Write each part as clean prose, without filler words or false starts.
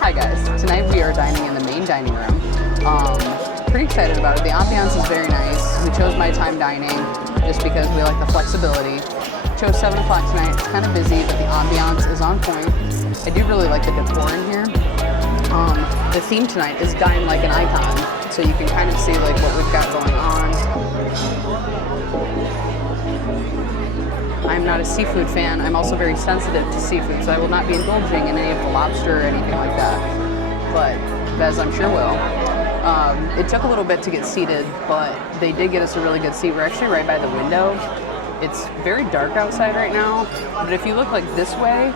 Hi guys, tonight we are dining in the main dining room. Pretty excited about it. The ambiance is very nice. We chose my time dining just because we like the flexibility. Chose 7 o'clock tonight. It's kind of busy, but the ambiance is on point. I do really like the decor in here. The theme tonight is Dine Like an Icon, so you can kind of see like what we've got going on. I'm not a seafood fan. I'm also very sensitive to seafood, so I will not be indulging in any of the lobster or anything like that. But Bez, I'm sure will. It took a little bit to get seated, but they did get us a really good seat. We're actually right by the window. It's very dark outside right now, but if you look like this way,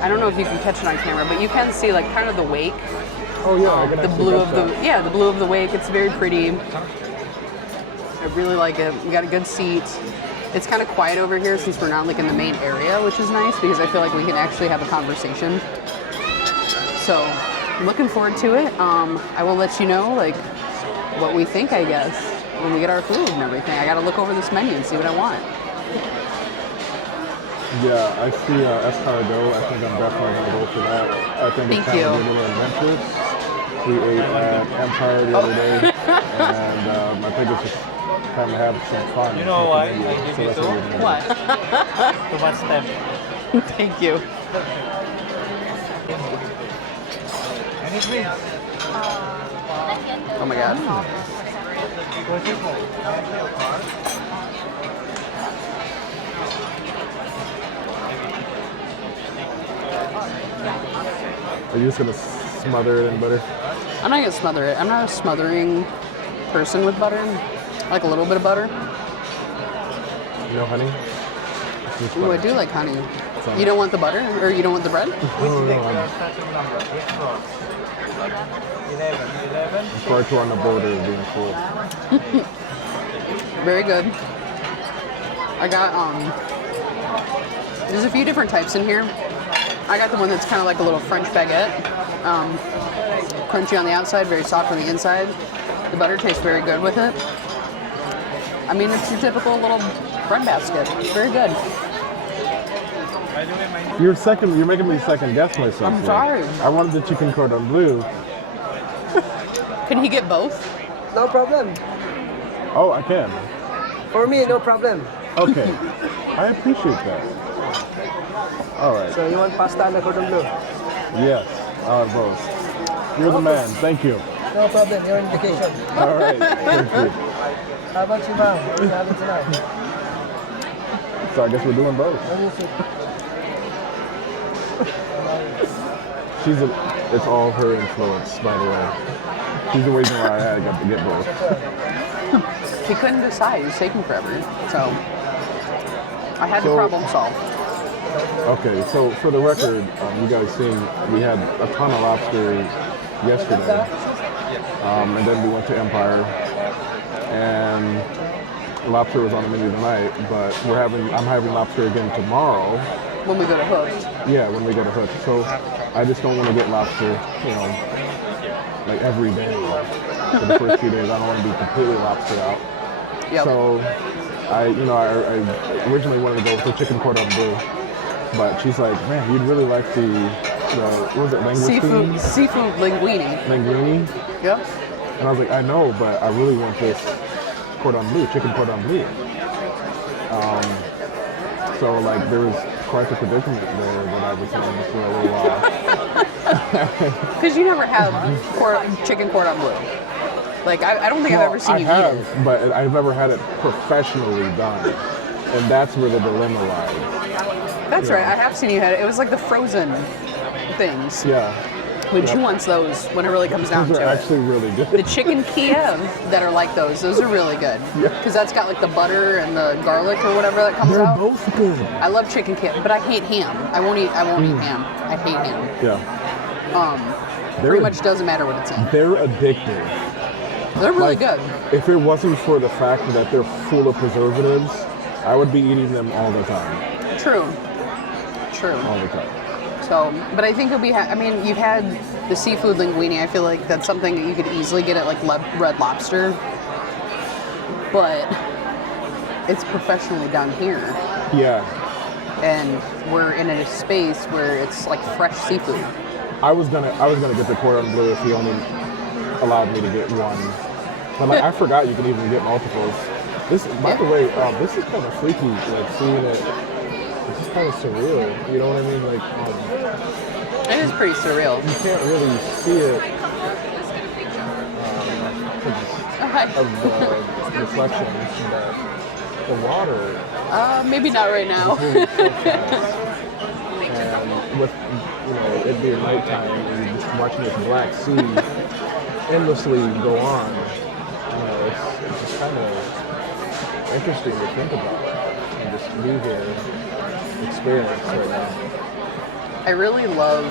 I don't know if you can catch it on camera, but you can see like kind of the wake. Oh yeah, the blue of the blue of the wake. It's very pretty. I really like it. We got a good seat. It's kind of quiet over here since we're not like in the main area, which is nice because I feel like we can actually have a conversation. So, looking forward to it. I will let you know like what we think, I guess, when we get our food and everything. I got to look over this menu and see what I want. Yeah, I see escargot. I think I'm definitely gonna go for that. I think it's kind of a little adventurous. We ate at Empire the other day, and I think it's just time to have some fun. You know why I give you two? What? Too much time. Thank you. Anything? Oh my god. Are you just gonna smother it in butter? I'm not gonna smother it. I'm not a smothering person with butter. I like a little bit of butter. No honey? Ooh, I do like honey. You don't want the butter? Or you don't want the bread? I'm far too on the border of being full. Very good. I got, there's a few different types in here. I got the one that's kind of like a little French baguette. Crunchy on the outside, very soft on the inside. The butter tastes very good with it. I mean, it's your typical little bread basket. Very good. You're making me second guess myself. I'm sorry. I wanted the chicken cordon bleu. Can he get both? No problem. Oh, I can. For me, no problem. Okay. I appreciate that. All right. So you want pasta and cordon bleu? Yes. Both. You're the man. Thank you. No problem. You're on vacation. All right. Thank you. How about you, ma'am? What are you having tonight? So I guess we're doing both. What do you think? It's all her influence, by the way. She's the reason why I got to get both. He couldn't decide. It was taking forever. So I had to problem solve. Okay, so for the record, you guys seen we had a ton of lobster yesterday, and then we went to Empire, and lobster was on the menu tonight. But I'm having lobster again tomorrow. When we go to Hooked. Yeah, when we go to Hooked. So I just don't want to get lobster, like every day for the first few days. I don't want to be completely lobster out. Yep. So I originally wanted to go with the chicken cordon bleu, but she's like, man, you'd really like the what was it, langoustine? Seafood linguine. Linguine? Yep. And I was like, I know, but I really want this cordon bleu, chicken cordon bleu. So like there was quite the predicament there that I was in for a little while. Because you never have chicken cordon bleu. Like, I don't think I've ever seen you eat it. I have, but I've never had it professionally done. And that's where the dilemma lies. That's right. I have seen you had it. It was like the frozen things. Yeah. Which who wants those when it really comes down Those to are it? actually really good. The chicken Kiev that are like those are really good. Yeah. Because that's got like the butter and the garlic or whatever that comes They're out. both good. I love chicken Kiev, but I hate ham. I won't eat ham. I hate ham. Yeah. Pretty much doesn't matter what it's in. They're addictive. They're really Like, good. If it wasn't for the fact that they're full of preservatives, I would be eating them all the time. True. All the time. So, but I think it'll be. I mean, you've had the seafood linguine. I feel like that's something that you could easily get at like Red Lobster, but it's professionally done here, Yeah. and we're in a space where it's like fresh seafood. I was gonna get the cordon bleu if he only allowed me to get one, but like, I forgot you can even get multiples. This, by the way, this is kind of freaky. Like seeing it, this is kind of surreal. You know what I mean? Like, It is pretty surreal. you can't really see it Okay. of the reflections, but the water Maybe not right now. is moving so fast. And with it being nighttime and you're just watching this black sea endlessly go on, it's just kind of interesting to think about and just be here, experience right now. I really love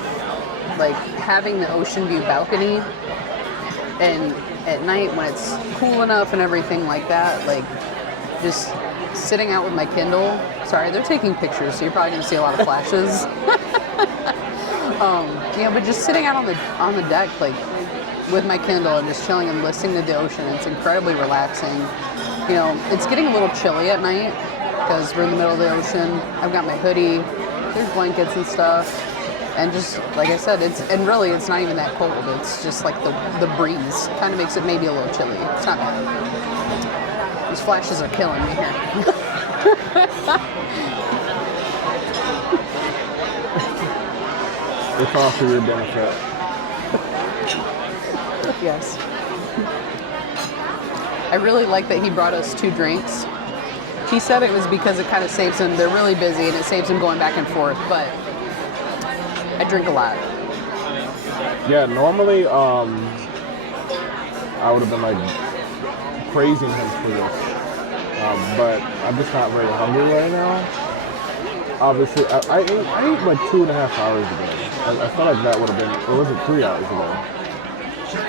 like having the ocean view balcony, and at night when it's cool enough and everything like that, like just sitting out with my Kindle. Sorry, they're taking pictures, so you're probably gonna see a lot of flashes. But just sitting out on the deck, like with my Kindle and just chilling and listening to the ocean, it's incredibly relaxing. It's getting a little chilly at night because we're in the middle of the ocean. I've got my hoodie, there's blankets and stuff, and just like I said, it's not even that cold. It's just like the breeze kind of makes it maybe a little chilly. It's not bad. These flashes are killing me here. It's all for your benefit. Yes. I really like that he brought us 2 drinks. He said it was because it kind of saves him. They're really busy and it saves him going back and forth, but I drink a lot. Yeah, normally I would have been like praising him for this, but I'm just not very hungry right now. Obviously, I ate like 2.5 hours ago. I felt like that would have been, or was it 3 hours ago?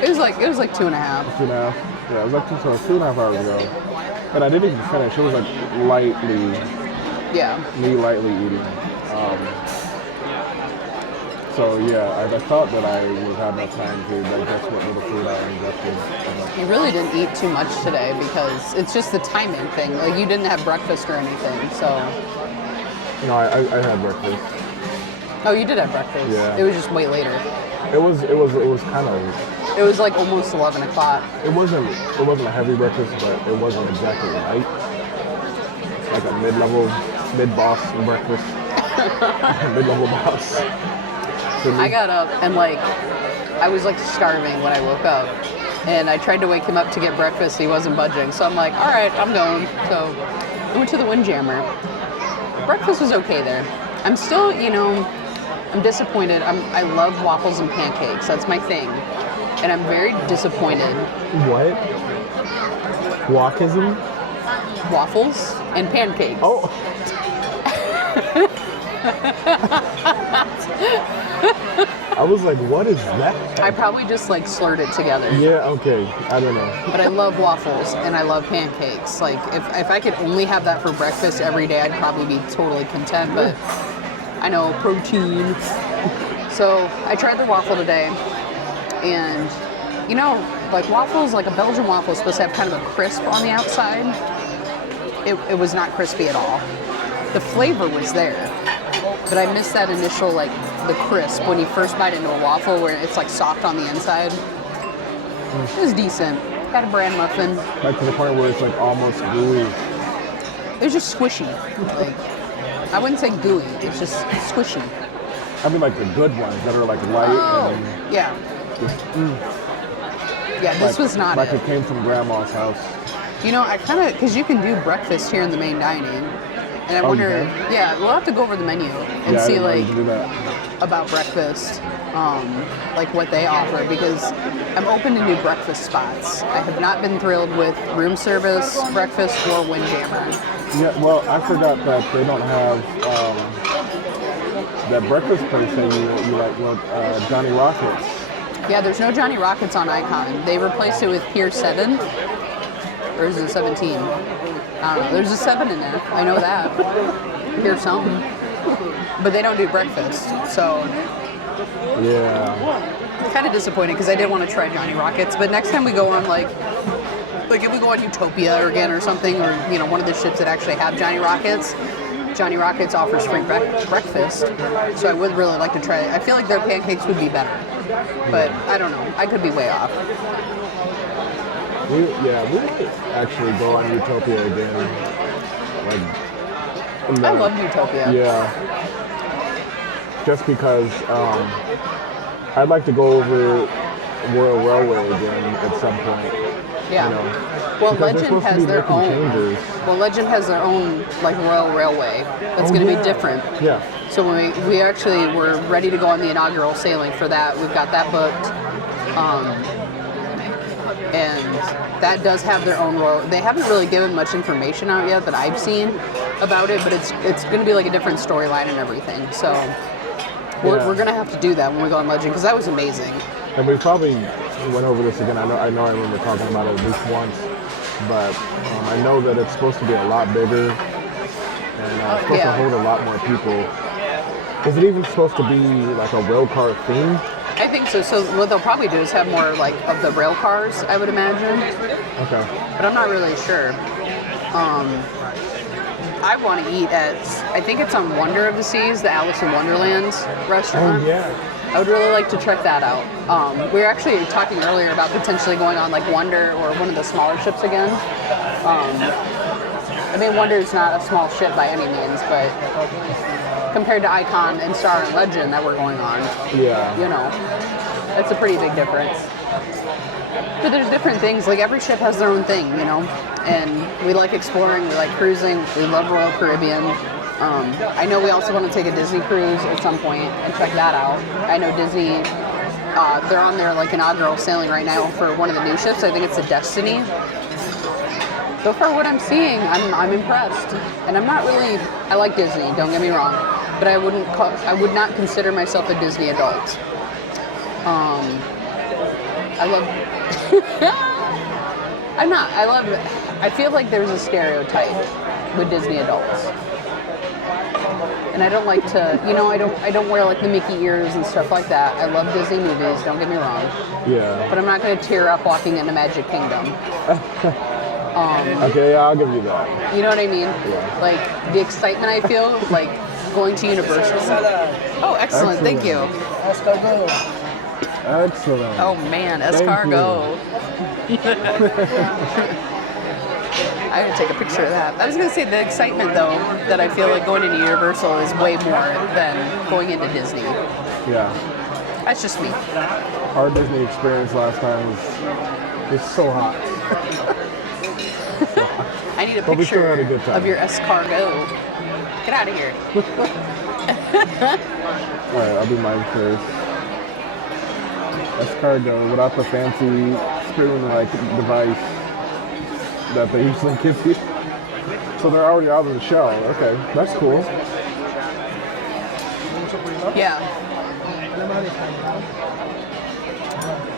It was like 2.5. 2.5? Yeah, it was like 2.5 hours ago. And I didn't even finish. It was like me lightly eating. So yeah, I thought that I would have enough time to digest what little food I ingested. You really didn't eat too much today because it's just the timing thing. Like you didn't have breakfast or anything, so. No, I had breakfast. Oh, you did have breakfast. Yeah. It was just way later. It was kind of. It was like almost 11 o'clock. It wasn't a heavy breakfast, but it wasn't exactly light. Like a mid-boss breakfast. Mid-level boss. I got up and like I was like starving when I woke up, and I tried to wake him up to get breakfast. He wasn't budging, so I'm like, all right, I'm going. So I went to the Windjammer. Breakfast was okay there. I'm still, I'm disappointed. I love waffles and pancakes. That's my thing, and I'm very disappointed. What? Walkism? Waffles and pancakes. Oh. I was like, what is that? I probably just like slurred it together. Yeah, okay. I don't know. But I love waffles and I love pancakes. Like if I could only have that for breakfast every day, I'd probably be totally content. But I know, protein. So I tried the waffle today, and like waffles, like a Belgian waffle is supposed to have kind of a crisp on the outside. It was not crispy at all. The flavor was there, but I missed that initial, like, the crisp when you first bite into a waffle where it's, like, soft on the inside. It was decent. Had a bran muffin. Like to the point where it's, like, almost gooey. It was just squishy. Like, I wouldn't say gooey. It's just squishy. I mean, like, the good ones that are, like, light and... Yeah. Just, Yeah, this was not like it. It came from Grandma's house. I kind of, because you can do breakfast here in the main dining. And I wonder, you can? yeah, we'll have to go over the menu and see, like, about breakfast. like what they offer, because I'm open to new breakfast spots. I have not been thrilled with room service breakfast or Windjammer. Yeah, well, I forgot that they don't have that breakfast place that you like, Johnny Rockets. Yeah, there's no Johnny Rockets on Icon. They replaced it with Pier 7. Or is it 17? I don't know. There's a 7 in there. I know that. Pier something. But they don't do breakfast. So Yeah. kind of disappointed because I did want to try Johnny Rockets. But next time we go on like if we go on Utopia again or something, or one of the ships that actually have Johnny Rockets offers free breakfast. So I would really like to try it. I feel like their pancakes would be better. But I don't know. I could be way off. We actually go on Utopia again. I love Utopia. Yeah. Just because I'd like to go over Royal Railway again at some point. Yeah. Well, Legend has their own. Changes. Well, Legend has their own like Royal Railway. That's going to be different. Yeah. So when we actually were ready to go on the inaugural sailing for that. We've got that booked. And that does have their own royal. They haven't really given much information out yet that I've seen about it, but it's going to be like a different storyline and everything. So we're going to have to do that when we go on Legend, because that was amazing. And we probably went over this again. I remember talking about it at least once, but I know that it's supposed to be a lot bigger and supposed to hold a lot more people. Is it even supposed to be like a rail car theme? I think so. So what they'll probably do is have more like of the rail cars, I would imagine. Okay. But I'm not really sure. I want to eat at, I think it's on Wonder of the Seas, the Alice in Wonderland restaurant. Oh, yeah. I would really like to check that out. We were actually talking earlier about potentially going on like Wonder or one of the smaller ships again. I mean, Wonder is not a small ship by any means, but compared to Icon and Star and Legend that we're going on, that's a pretty big difference. But there's different things, like every ship has their own thing, and we like exploring, we like cruising, we love Royal Caribbean. I know we also want to take a Disney cruise at some point and check that out. I know Disney, they're on their like inaugural sailing right now for one of the new ships. I think it's the Destiny. So far what I'm seeing, I'm impressed. And I'm not really, I like Disney, don't get me wrong, but I would not consider myself a Disney adult. I feel like there's a stereotype with Disney adults. And I don't like to, I don't wear like the Mickey ears and stuff like that. I love Disney movies, don't get me wrong. Yeah. But I'm not going to tear up walking into Magic Kingdom. Okay, yeah, I'll give you that. You know what I mean? Yeah. Like the excitement I feel, like going to Universal. Oh, excellent. Thank you. Escargot. Excellent. Oh man, escargot. I would take a picture of that. I was going to say the excitement though that I feel like going into Universal is way more than going into Disney. Yeah. That's just me. Our Disney experience last time was so hot. I need a picture had a good time. of your escargot. Get out of here. Alright, I'll do mine first. Escargot without the fancy spoon-like device that they usually give you. So they're already out of the shell. Okay, that's cool. Yeah.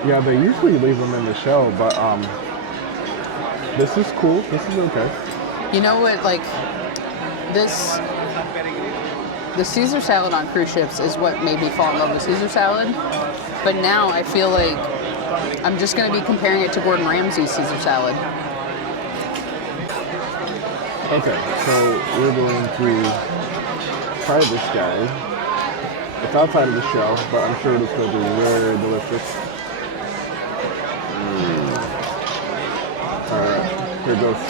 Yeah, they usually leave them in the shell, but this is cool. This is okay. You know what, like, the Caesar salad on cruise ships is what made me fall in love with Caesar salad. But now I feel like I'm just going to be comparing it to Gordon Ramsay's Caesar salad. Okay, so we're going to try this guy. It's outside of the shell, but I'm sure it's going to be very delicious. Alright, here goes.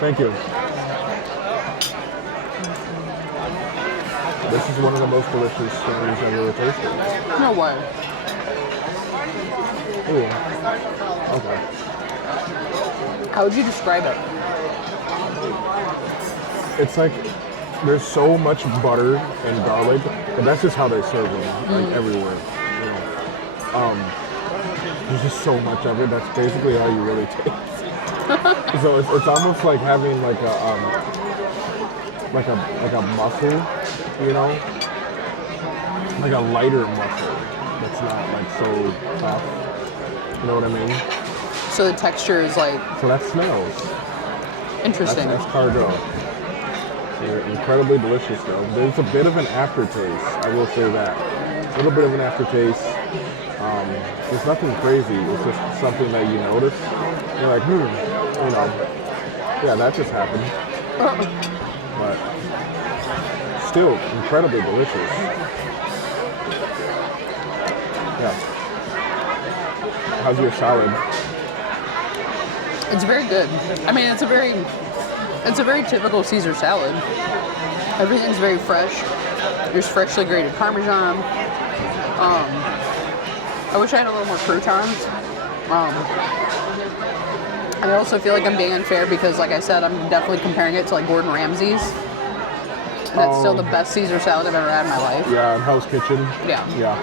Thank you. This is one of the most delicious things I've ever tasted. No way. Ooh. Okay. How would you describe it? It's like there's so much butter and garlic, and that's just how they serve them, like everywhere. You know, there's just so much of it. That's basically how you really taste. So it's almost like having like a mussel, you know, like a lighter mussel. That's not like so tough. You know what I mean? So the texture is like So that's snails. interesting. That's escargot. They're incredibly delicious though. There's a bit of an aftertaste, I will say that. A little bit of an aftertaste. It's nothing crazy, it's just something that you notice. You're like, you know, yeah, that just happened. But still incredibly delicious. Yeah. How's your salad? It's very good. I mean, it's a very typical Caesar salad. Everything's very fresh. There's freshly grated Parmesan. I wish I had a little more croutons. I also feel like I'm being unfair because, like I said, I'm definitely comparing it to like Gordon Ramsay's. And that's still the best Caesar salad I've ever had in my life. Yeah, Hell's Kitchen. Yeah. Yeah.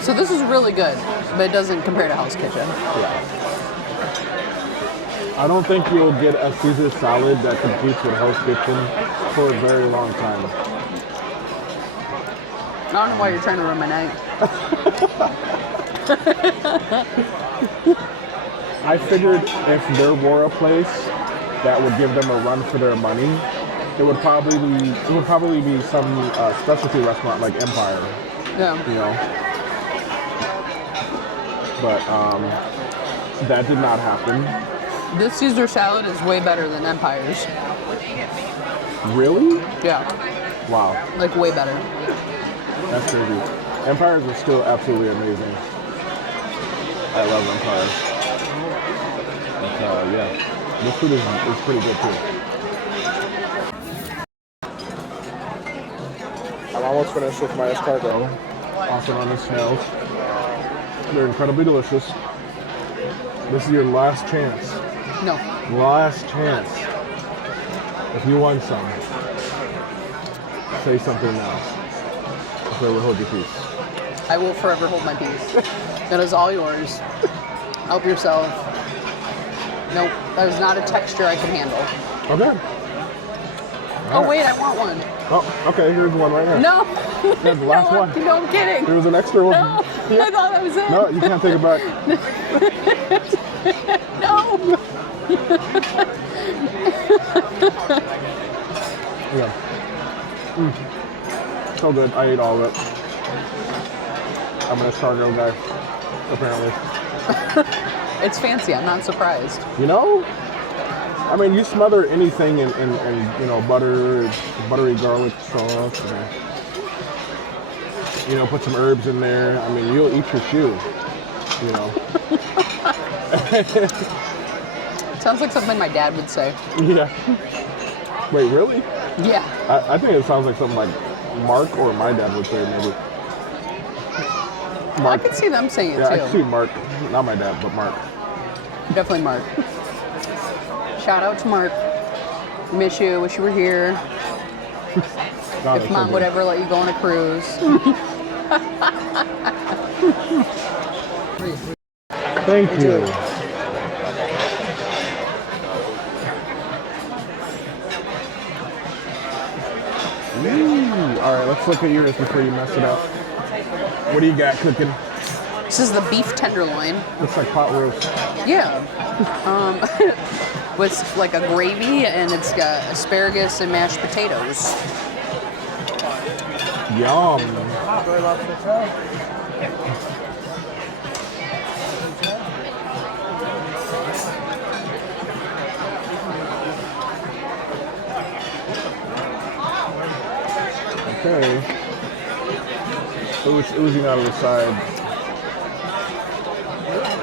So this is really good, but it doesn't compare to Hell's Kitchen. Yeah. I don't think you'll get a Caesar salad that competes with Hell's Kitchen for a very long time. I don't know why you're trying to ruin my night. I figured if there were a place that would give them a run for their money, it would probably be some specialty restaurant like Empire, Yeah. you know. But that did not happen. This Caesar salad is way better than Empire's. Really? Yeah. Wow, Like way better. that's crazy. Empires are still absolutely amazing. I love Empire. But, yeah, this food is pretty good too. I'm almost finished with my escargot, also known as snails. They're incredibly delicious. This is your last chance. No. Last chance. If you want some, say something now. So we'll hold your peace. I will forever hold my peace. That is all yours. Help yourself. Nope. That is not a texture I can handle. Okay. Oh, wait, I want one. Oh, okay, here's one right here. No. That's the last No, one. No, I'm kidding. There was an extra one. No. I thought that was it. No, you can't take it back. No. Yeah. So good. I ate all of it. I'm an escargot guy, apparently. It's fancy. I'm not surprised. You know? I mean, you smother anything in you know, butter, buttery garlic sauce, and, you know, put some herbs in there. I mean, you'll eat your shoe, you know. Sounds like something my dad would say. Yeah. Wait, really? Yeah. I think it sounds like something like Mark or my dad would say, maybe. I could see them saying it Yeah, I too. can see Mark. Not my dad, but Mark. Definitely Mark. Shout out to Mark. Miss you. Wish you were here. No, If Mom would ever let you go on a cruise. Thank you. All right, let's look at yours before you mess it up. What do you got cooking? This is the beef tenderloin. Looks like pot roast. Yeah. With like a gravy, and it's got asparagus and mashed potatoes. Yum. Okay. It's oozing out of the side.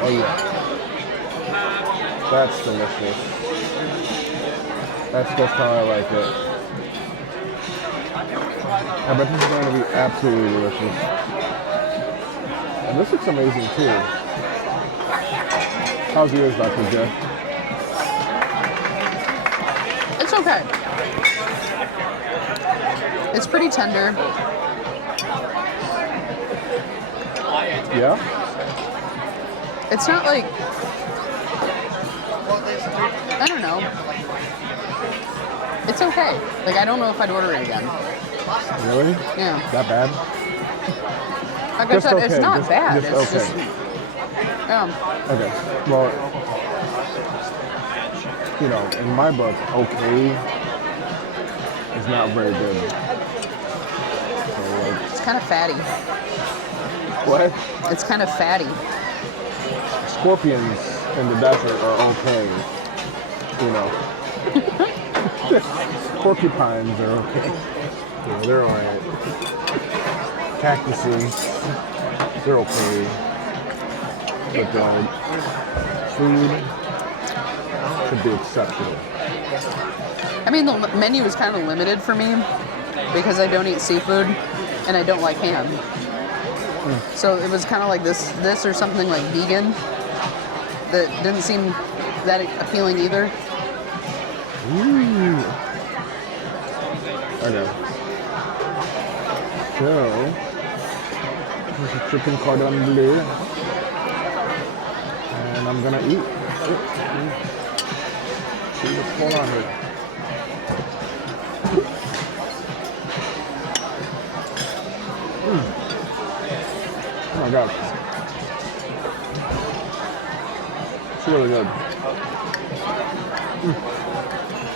Oh yeah. That's delicious. That's just how I like it. I bet this is going to be absolutely delicious. And this looks amazing too. How's yours, Dr. Jeff? okay. It's pretty tender. Yeah? It's not like, I don't know. It's okay. Like, I don't know if I'd order it again. Really? Yeah. That bad? Like I Just said, okay, it's not just- bad. just It's okay. just, yeah. Okay. Well, you know, in my book, okay is not very good. So, like, It's kind of fatty. what? It's kind of fatty. Scorpions in the desert are okay. You know. Porcupines are okay. You know, they're alright. Cactuses, they're okay. But food should be exceptional. I mean, the menu is kind of limited for me because I don't eat seafood and I don't like ham. So it was kind of like this or something like vegan that didn't seem that appealing either. Ooh. Okay. So, there's a chicken cordon bleu. And I'm gonna eat. See what's going on here. Oh my god. It's really good.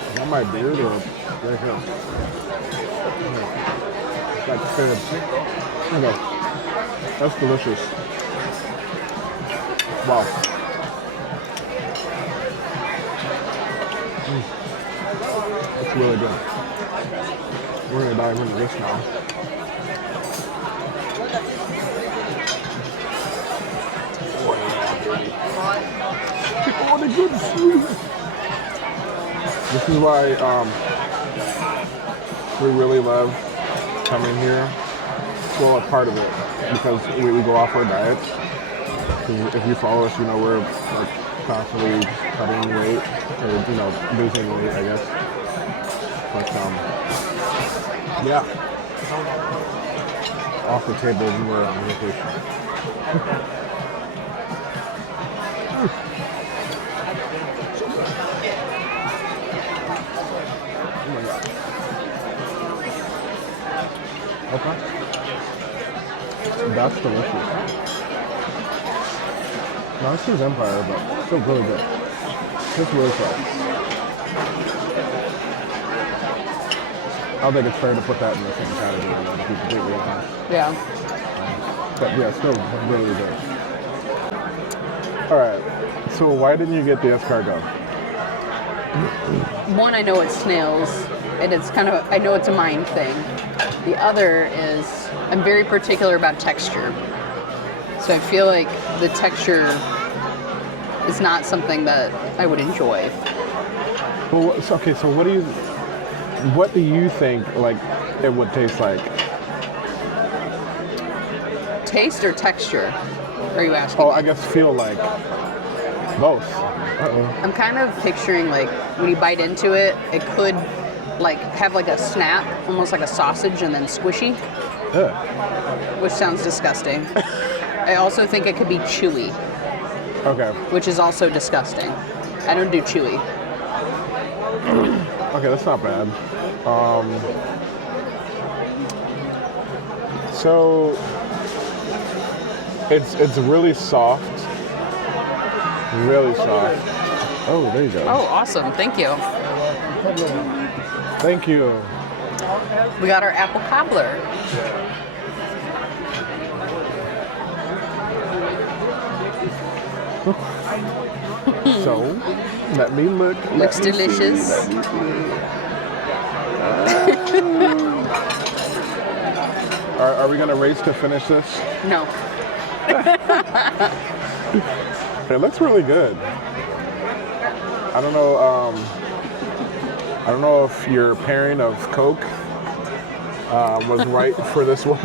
Is that my beard or right here? That's good. Okay. That's delicious. Wow. That's really good. We're gonna dive into this now. Oh, the good food. This is why we really love coming here. Well, a part of it because we go off our diets. If you follow us, you know we're like constantly cutting weight or losing weight, I guess. But yeah, off the table when we're on vacation. Oh my god. Okay. That's delicious. No, this is Empire, but still really good. It's really fresh. I don't think it's fair to put that in the same category, to be completely honest. Yeah. But yeah, still really good. Alright, so why didn't you get the escargot? One, I know it's snails, and it's kind of, I know it's a mind thing. The other is, I'm very particular about texture. So I feel like the texture is not something that I would enjoy. Well, okay, so what do you think like it would taste like? Taste or texture, are you asking? Oh, I guess feel like both. Uh-oh. I'm kind of picturing like when you bite into it, it could like have like a snap, almost like a sausage, and then squishy, Ugh. which sounds disgusting. I also think it could be chewy, Okay. which is also disgusting. I don't do chewy. Okay, that's not bad. So it's really soft. Really soft. Oh, there you go. Oh, awesome. Thank you. Thank you. We got our apple cobbler. So, let me look. Looks let me see, delicious. let me see. Are we gonna race to finish this? No. It looks really good. I don't know. I don't know if your pairing of Coke was right for this one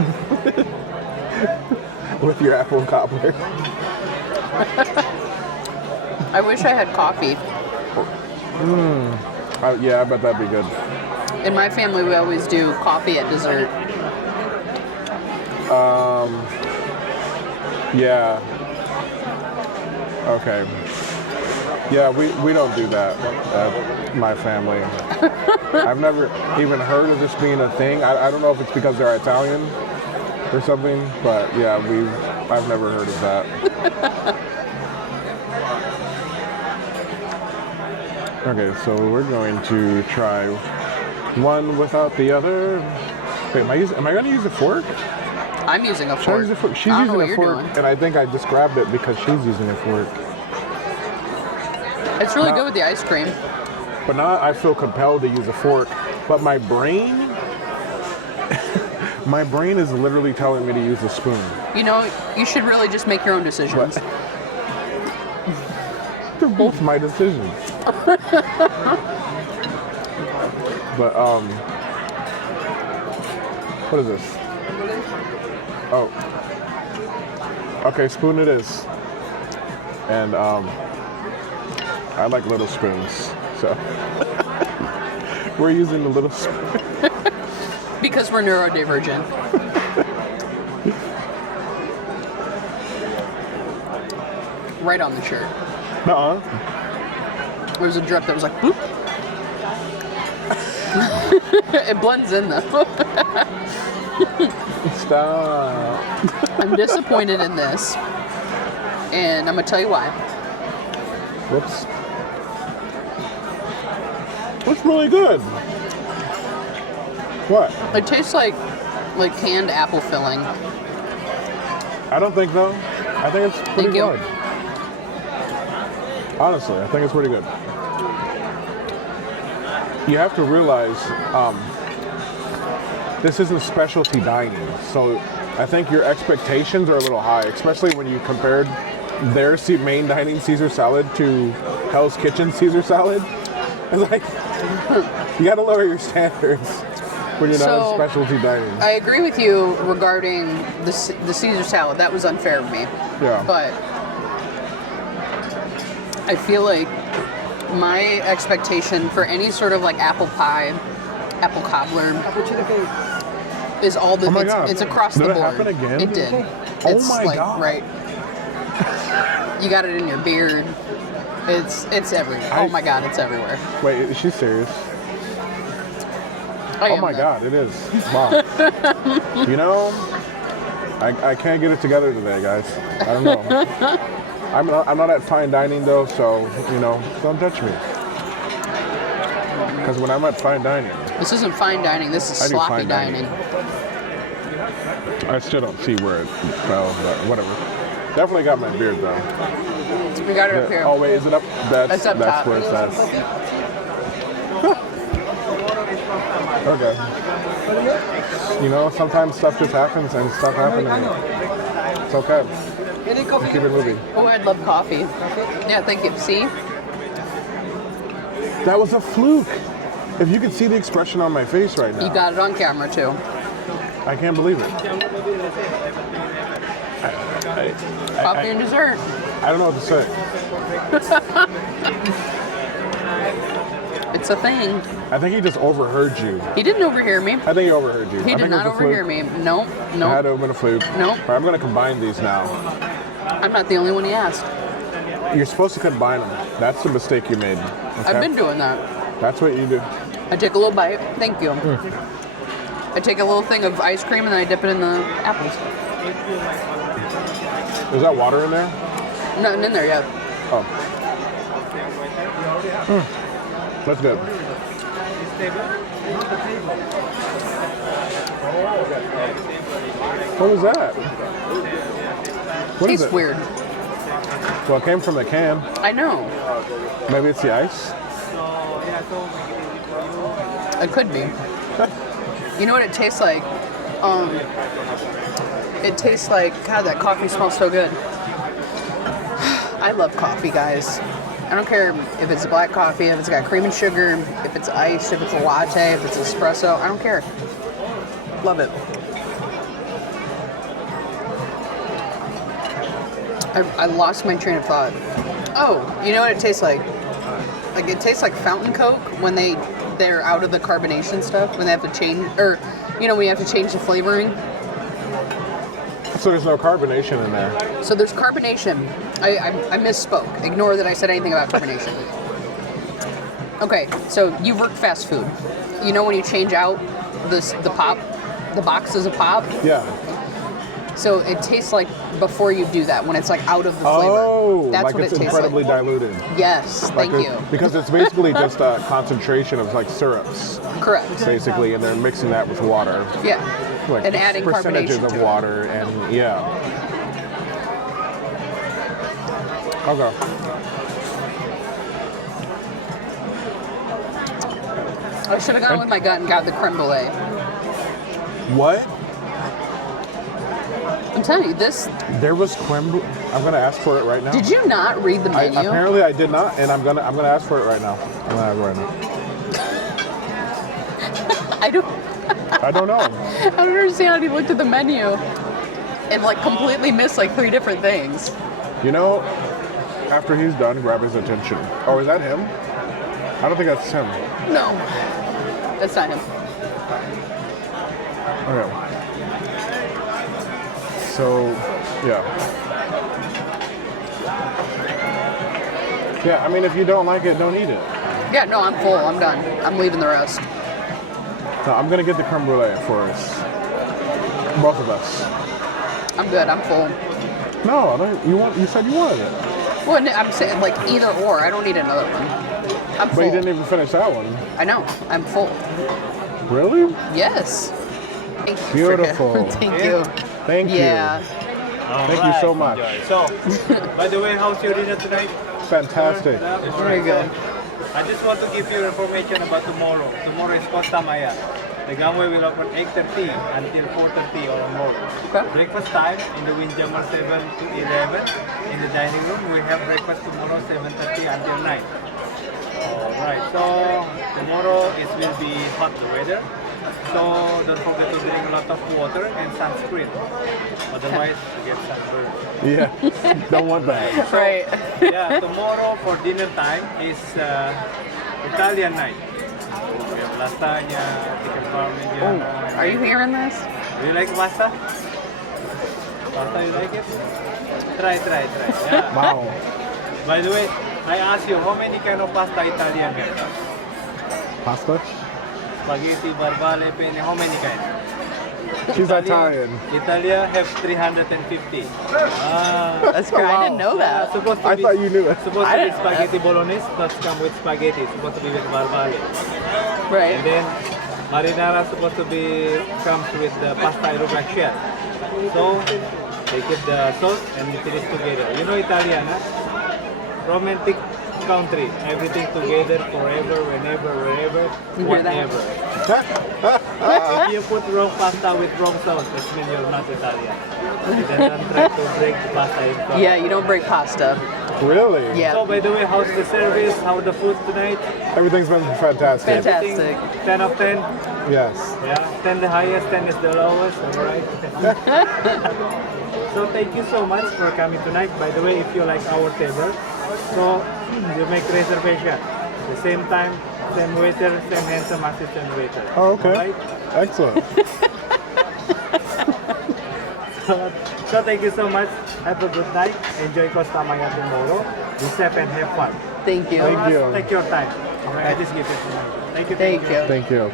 with your apple cobbler. I wish I had coffee. Yeah, I bet that'd be good. In my family, we always do coffee at dessert. Yeah. Okay. Yeah, we don't do that at my family. I've never even heard of this being a thing. I don't know if it's because they're Italian or something, but yeah, I've never heard of that. Okay, so we're going to try one without the other. Wait, am I going to use a fork? I'm using a Should I fork. use a fork? She's I don't know using what a you're fork, doing. and I think I just grabbed it because she's using a fork. It's really Now- good with the ice cream. But now I feel compelled to use a fork. But my brain, my brain is literally telling me to use a spoon. You know, you should really just make your own decisions. But they're both my decisions. But what is this? Oh, okay, spoon it is. And I like little spoons, so we're using the little spoon. Because we're neurodivergent. Right on the shirt. Nuh-uh. There was a drip that was like, boop. It blends in though. Stop. I'm disappointed in this. And I'm gonna tell you why. Whoops. It's really good. What? It tastes like canned apple filling. I don't think so. I think it's pretty Thank you. good. Honestly, I think it's pretty good. You have to realize this isn't specialty dining, so I think your expectations are a little high, especially when you compared their main dining Caesar salad to Hell's Kitchen Caesar salad. It's like you got to lower your standards when you're not So, in specialty dining. I agree with you regarding the Caesar salad. That was unfair of me. Yeah. But I feel like my expectation for any sort of like apple pie, apple cobbler, is all the Oh my God. it's across Did the it board. happen again? It did. Oh It's my like, God. right. You got it in your beard. It's everywhere. Oh my God, it's everywhere. Wait, is she serious? I Oh am my though. God, it is. Wow. You know, I can't get it together today, guys. I don't know. I'm not at fine dining though, so you know, don't judge me. Because when I'm at fine dining, This isn't fine dining. This is I do sloppy fine dining. dining. I still don't see where it fell, but whatever. Definitely got my beard though. We got it up here. Oh wait, is it up? It's up top. where it says. Okay. You know, sometimes stuff just happens and stuff happened to me. It's okay. Keep it moving. Oh, I'd love coffee. Yeah, thank you. See? That was a fluke. If you could see the expression on my face right now. You got it on camera too. I can't believe it. Coffee and dessert. I don't know what to say. It's a thing. I think he just overheard you. He didn't overhear me. I think he overheard you. He I did think it not was a fluke. overhear me. No, It had no. to have been a fluke. Nope. All right, I'm going to combine these now. I'm not the only one he asked. You're supposed to combine them. That's the mistake you made. Okay? I've been doing that. That's what you do. I take a little bite. Thank you. I take a little thing of ice cream and then I dip it in the apples. Is that water in there? Nothing in there yet. Oh. That's good. What was that? What is Tastes it? weird. Well, it came from the can. I know. Maybe it's the ice. It could be. You know what it tastes like? It tastes like, God, that coffee smells so good. I love coffee, guys. I don't care if it's black coffee, if it's got cream and sugar, if it's iced, if it's a latte, if it's espresso. I don't care. Love it. I lost my train of thought. Oh, you know what it tastes like? Like it tastes like fountain Coke when they're out of the carbonation stuff, when they have to change, or we have to change the flavoring. So there's no carbonation in there. So there's carbonation. I misspoke. Ignore that I said anything about carbonation. Okay, so you've worked fast food. You know when you change out the boxes of pop? Yeah. So it tastes like before you do that, when it's like out of the flavor. Oh, That's like what it's it tastes incredibly like. diluted. Yes, thank you. Because it's basically just a concentration of like syrups, Correct. basically, and they're mixing that with water. Yeah. Like And adding percentages carbonation of to it. water, and yeah. Okay. I should have gone with my gut and got the creme brulee. What? I'm telling you, this. There was creme brulee. I'm gonna ask for it right now. Did you not read the menu? Apparently I did not, and I'm gonna ask for it right now. I'm gonna ask right now. I don't. I don't know. I don't understand how he looked at the menu and like completely missed like 3 different things. You know, after he's done, grab his attention. Oh, is that him? I don't think that's him. No, that's not him. Okay. So, yeah. Yeah, I mean, if you don't like it, don't eat it. Yeah, no, I'm full. I'm done. I'm leaving the rest. No, I'm gonna get the creme brulee for us. Both of us. I'm good. I'm full. No, I don't. You said you wanted it. Well, no, I'm saying like either or. I don't need another one. I'm But full. you didn't even finish that one. I know. I'm full. Really? Yes. Thank you. Beautiful. Thank you. Thank you. Yeah. Thank you so much. So, by the way, how's your dinner tonight? Fantastic. Very good. I just want to give you information about tomorrow. Tomorrow is Costa Maya. The gangway will open 8:30 until 4:30 or more. Okay. Breakfast time in the Windjammer 7 to 11. In the dining room, we have breakfast tomorrow 7:30 until 9. Alright, so tomorrow it will be hot weather. So don't forget to drink a lot of water and sunscreen. Otherwise, you get sunburned. Yeah. Don't want that. Right. Yeah, tomorrow for dinner time is Italian night. We have lasagna, chicken parmigiano. Are you hearing this? Do you like pasta? Pasta, you like it? Try. Yeah. Wow. By the way, I ask you, how many kind of pasta Italian have? Pasta? Spaghetti, barbale, penne, how many kind? She's Italian. Italia have 350. That's great. I didn't know that. Supposed to I be, thought you knew it. Supposed I to be didn't- spaghetti bolognese, but come with spaghetti. Supposed to be with barbale. Right. And then marinara supposed to be comes with the pasta arugula shell. So they get the sauce and it is together. You know Italian, huh? Romantic country. Everything together forever, whenever, wherever, You hear that? whatever. If you put wrong pasta with wrong sauce, that means you're not Italian. And then don't try to break the pasta in front. Yeah, you don't break pasta. Really? Yeah. So by the way, how's the service? How the food tonight? Everything's been fantastic. Fantastic. 10 of 10? Yes. Yeah, 10 the highest, 10 is the lowest, alright? So thank you so much for coming tonight. By the way, if you like our table, so you make reservation. The same time, same waiter, same handsome assistant waiter. Oh, okay. Alright? Excellent. So thank you so much. Have a good night. Enjoy Costa Maya tomorrow. Be safe and have fun. Thank you. Thank you. Take your time. Alright, I just give it to you. Thank you. Thank you. Thank you.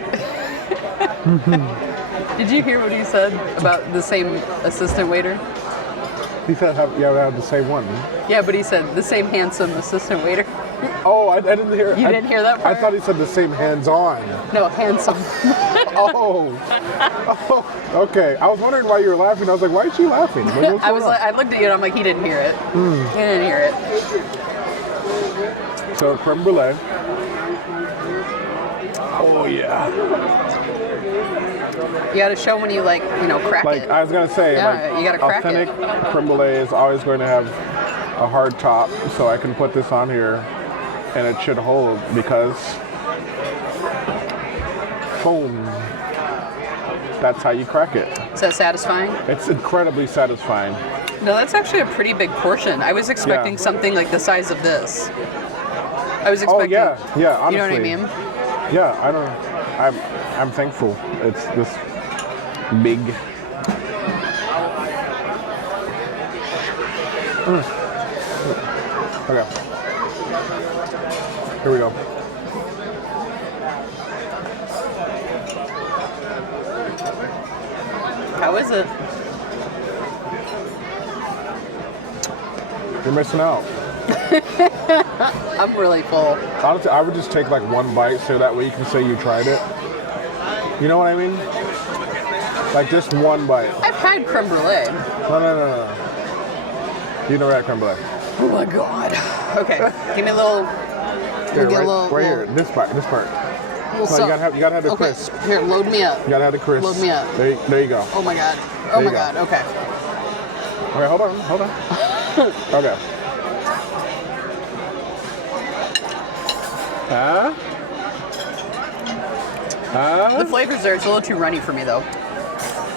Did you hear what he said about the same assistant waiter? He said, yeah, we have the same one. Yeah, but he said the same handsome assistant waiter. Oh, I didn't hear it. You didn't hear that part? I thought he said the same hands-on. No, handsome. Oh. Oh, okay. I was wondering why you were laughing. I was like, why is she laughing? Like, what's I was going like, I looked at you and I'm like, he didn't hear it. He didn't hear it. on? So, creme brulee. Oh, yeah. You got to show when you crack Like, it. I was going to say, Yeah, like, you gotta crack authentic it. creme brulee is always going to have a hard top, so I can put this on here and it should hold because, boom, that's how you crack it. Is that satisfying? It's incredibly satisfying. No, that's actually a pretty big portion. I was expecting Yeah. something like the size of this. I was Oh expecting. yeah, honestly. You know what I mean? Yeah, I don't. I'm thankful. It's this big. Okay. Here we go. How is it? You're missing out. I'm really full. Honestly, I would just take like one bite so that way you can say you tried it. You know what I mean? Like just one bite. I've had creme brulee. No. You never had creme brulee. Oh my god. Okay, give me a little. Here, Get a right, little, right little, here. This part. little No, you something. gotta have the Okay, crisp. here, load me up. You gotta have the crisp. Load me up. There you go. Oh my god. There Oh you my go. god. Okay. Okay, hold on. Okay. The flavor's there. It's a little too runny for me though.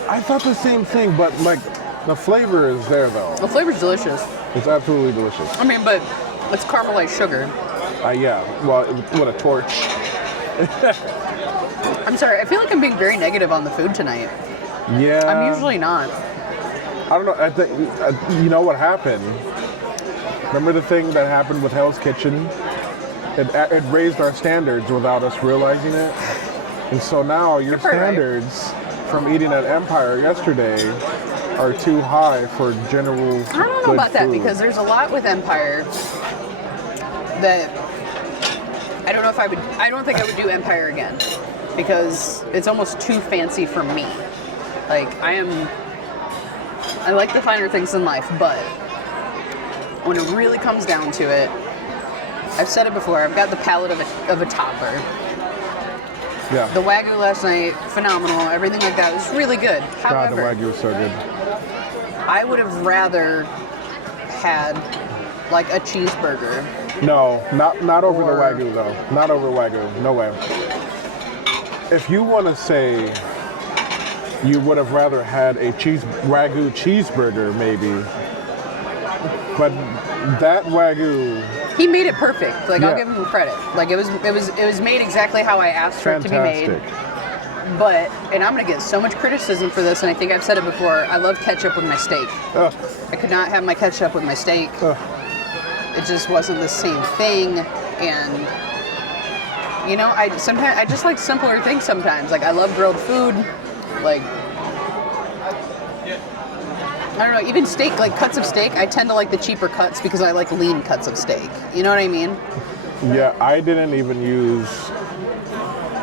I thought the same thing, but like the flavor is there though. The flavor's delicious. It's absolutely delicious. I mean, but it's caramelized sugar. Yeah. Well, with a torch. I'm sorry. I feel like I'm being very negative on the food tonight. Yeah. I'm usually not. I don't know. I think you know what happened. Remember the thing that happened with Hell's Kitchen? It raised our standards without us realizing it, and so now your You're right. standards from eating at Empire yesterday are too high for general. I don't know good about that food. because there's a lot with Empire that I don't know if I would. I don't think I would do Empire again because it's almost too fancy for me. Like I like the finer things in life, but when it really comes down to it, I've said it before. I've got the palate of a toddler. Yeah. The Wagyu last night, phenomenal. Everything like that was really good. God, the However, Wagyu was so good. I would have rather had like a cheeseburger. No, not over Or- the Wagyu though. Not over Wagyu. No way. If you want to say you would have rather had a Wagyu cheeseburger, maybe, but that Wagyu, He made it perfect. Like I'll Yeah. give him credit. Like it was made exactly how I asked for it to be fantastic. made. But and I'm gonna get so much criticism for this, and I think I've said it before. I love ketchup with my steak. Ugh, I could not have my ketchup with my steak. ugh. It just wasn't the same thing. And you know, I just like simpler things sometimes. Like I love grilled food. Like I don't know, even steak, like cuts of steak, I tend to like the cheaper cuts because I like lean cuts of steak. You know what I mean? Yeah, I didn't even use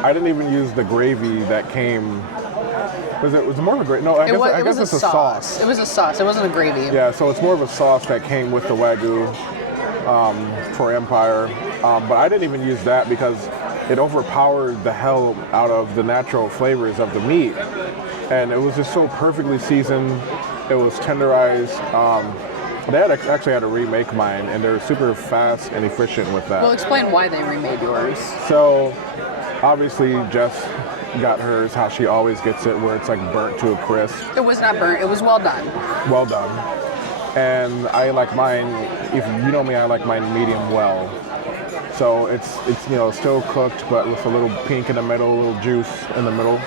the gravy that came. Was it more of a gravy? No, I guess it's a sauce. It was a sauce. It wasn't a gravy. Yeah, so it's more of a sauce that came with the Wagyu for Empire. But I didn't even use that because it overpowered the hell out of the natural flavors of the meat. And it was just so perfectly seasoned. It was tenderized. They actually had to remake mine, and they're super fast and efficient with that. Well, explain why they remade yours. So, obviously, Jess got hers how she always gets it, where it's like burnt to a crisp. It was not burnt. It was well done. Well done. And I like mine, if you know me, I like mine medium well. So it's still cooked, but with a little pink in the middle, a little juice in the middle.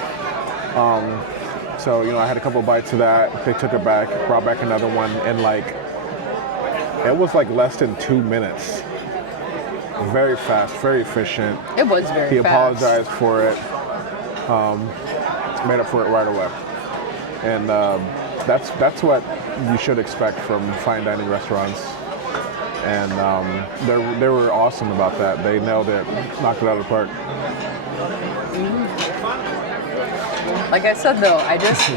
So I had a couple bites of that. They took it back, brought back another one, and it was like less than 2 minutes. Very fast, very efficient. It was very He fast. apologized for it. Made up for it right away. And that's what you should expect from fine dining restaurants. And they were awesome about that. They nailed it, knocked it out of the park. Like I said, though, I just,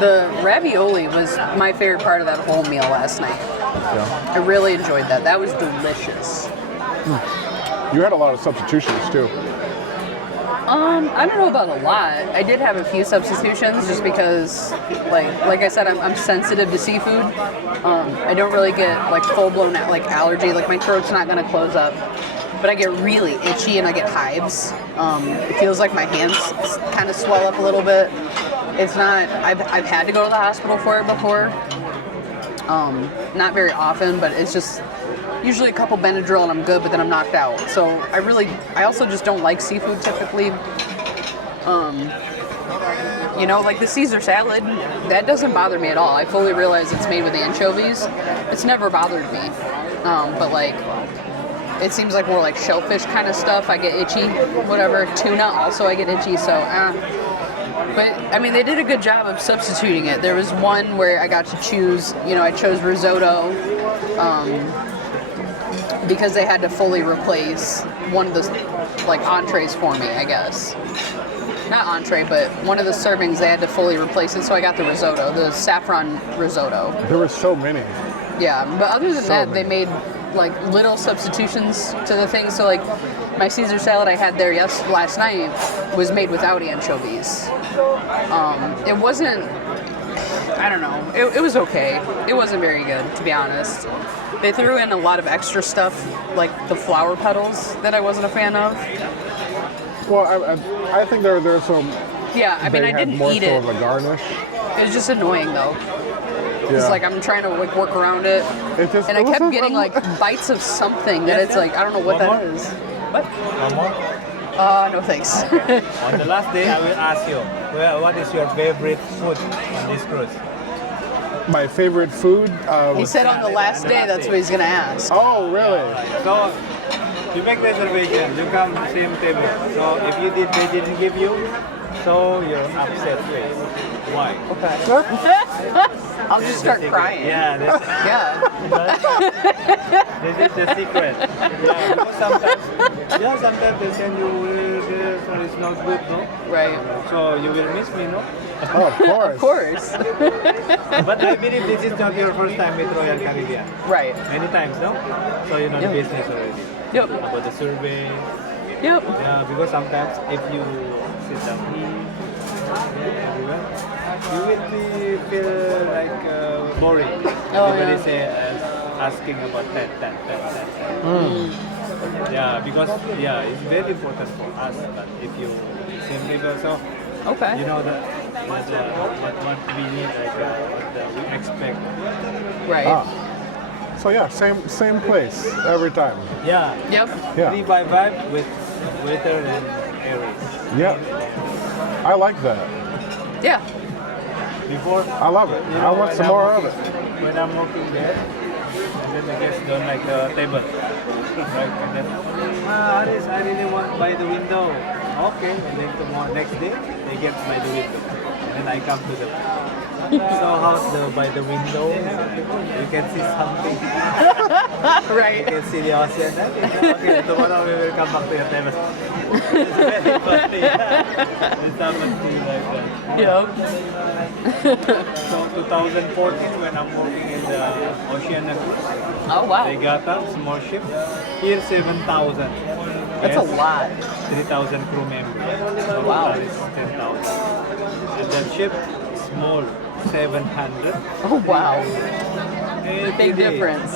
the ravioli was my favorite part of that whole meal last night. Yeah. I really enjoyed that. That was delicious. You had a lot of substitutions too. I don't know about a lot. I did have a few substitutions just because, like I said, I'm sensitive to seafood. I don't really get like full-blown allergy. Like my throat's not gonna close up, but I get really itchy and I get hives. It feels like my hands kind of swell up a little bit. It's not. I've had to go to the hospital for it before. Not very often, but it's just usually a couple Benadryl and I'm good, but then I'm knocked out. So I also just don't like seafood typically. You know, like the Caesar salad, that doesn't bother me at all. I fully realize it's made with anchovies. It's never bothered me. But like, it seems like more like shellfish kind of stuff. I get itchy, whatever. Tuna also I get itchy, so But I mean, they did a good job of substituting it. There was one where I got to choose, you know, I chose risotto because they had to fully replace one of the like entrees for me, I guess. Not entree, but one of the servings they had to fully replace it, so I got the risotto, the saffron risotto. There were so many. Yeah, but other than that, many. they made like little substitutions to the thing. So like my Caesar salad I had there last night was made without anchovies. It wasn't, I don't know, it was okay. It wasn't very good, to be honest. They threw in a lot of extra stuff, like the flower petals that I wasn't a fan of. Well, I think there's some. Yeah, I mean, I didn't more eat so it. of a garnish. It was just annoying though. Yeah. It's like I'm trying to like work around it, and I kept getting like bites of something that it's like I don't know what that is. What? One more? No thanks. On the last day, I will ask you, what is your favorite food on this cruise? My favorite food. He said on the last day that's what he's gonna ask. Oh, really? So, you make reservation, you come same table. So, if they didn't give you, so you're upset face. Why? Okay. I'll just start crying. Yeah, that's, Yeah. this is the secret. Yeah, because sometimes they send you this and it's not good, no? Right. So you will miss me, no? Oh, of course. Of course. But I believe this is not your first time with Royal Caribbean. Right. Many times, no? So you know the business already. Yep. About the survey. Yep. Yeah, because sometimes if you sit down here, everywhere, you will be feel like boring. Everybody yeah. say asking about that. Yeah, because it's very important for us. But if you same people, so Okay. you know what we need, like what we expect. Right. Ah. So yeah, same place every time. Yeah. Yep. Yeah. 3 by 5 with waiter and areas. Yeah. I like that. Yeah. Before I love it. I want some more of it. When I'm working there, and then the guests don't like the table. Right? And then, Aris, I really want by the window. Okay. And then tomorrow, next day, they get by the window. And then I come to them. So how's the by the window? You can see something. Right. You can see the ocean. Okay, tomorrow we will come back to your table. It's very funny. Yeah. It's happened to you like that. Yep. So 2014 when I'm working in the Oceania Cruise, Oh wow. they got a small ship. Here 7,000. That's a lot. 3,000 crew members. So Wow. that is 10,000. And that ship, small, 700. Oh wow. Every Big day, difference.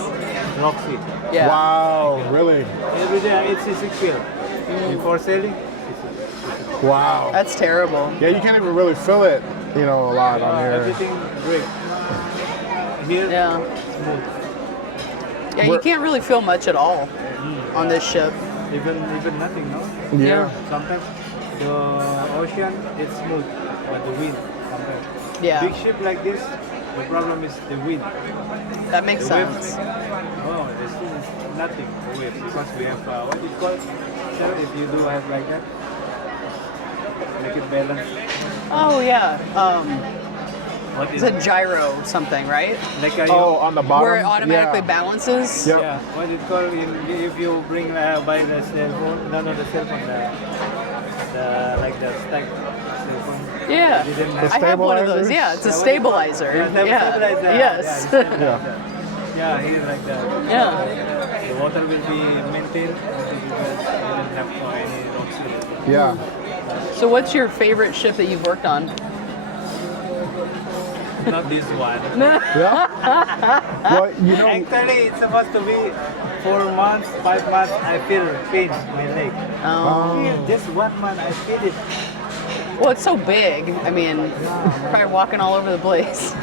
Roxy. Yeah. Wow, really? Every day I eat sisig fill. Before sailing, Wow. That's terrible. Yeah, you can't even really feel it, you know, a lot on here. everything great. Here, Yeah. smooth. Yeah, you can't really feel much at all on this ship. Even nothing, no? Yeah. Sometimes the ocean is smooth, but the wind sometimes. Yeah. Big ship like this, the problem is the wind. That makes The waves. sense. Oh, this is nothing, the waves, because we have, what do you call it, sir, if you do have like that? Make it balance. Oh yeah. What It's is a gyro something, right? like a, Oh, on the bottom? Where it automatically Yeah. balances. Yep. yeah, what it called if you bring by the cell phone, no, the cell phone, the like the stack cell phone. Yeah. Didn't The I have one of those. stabilizers? Yeah, it's a Yeah, what do you call it? stabilizer. Yeah, stabilizer. Yes. Yeah, the Yeah. stabilizer. Yeah, here like that. Yeah. The water will be maintained. You don't have any oxygen. Yeah. So what's your favorite ship that you've worked on? Not this one. Yeah. Well, you know, Actually, it's supposed to be 4 months, 5 months. I feel pain in my leg. Here, just 1 month, I feel it. Well, it's so big. I mean, probably walking all over the place.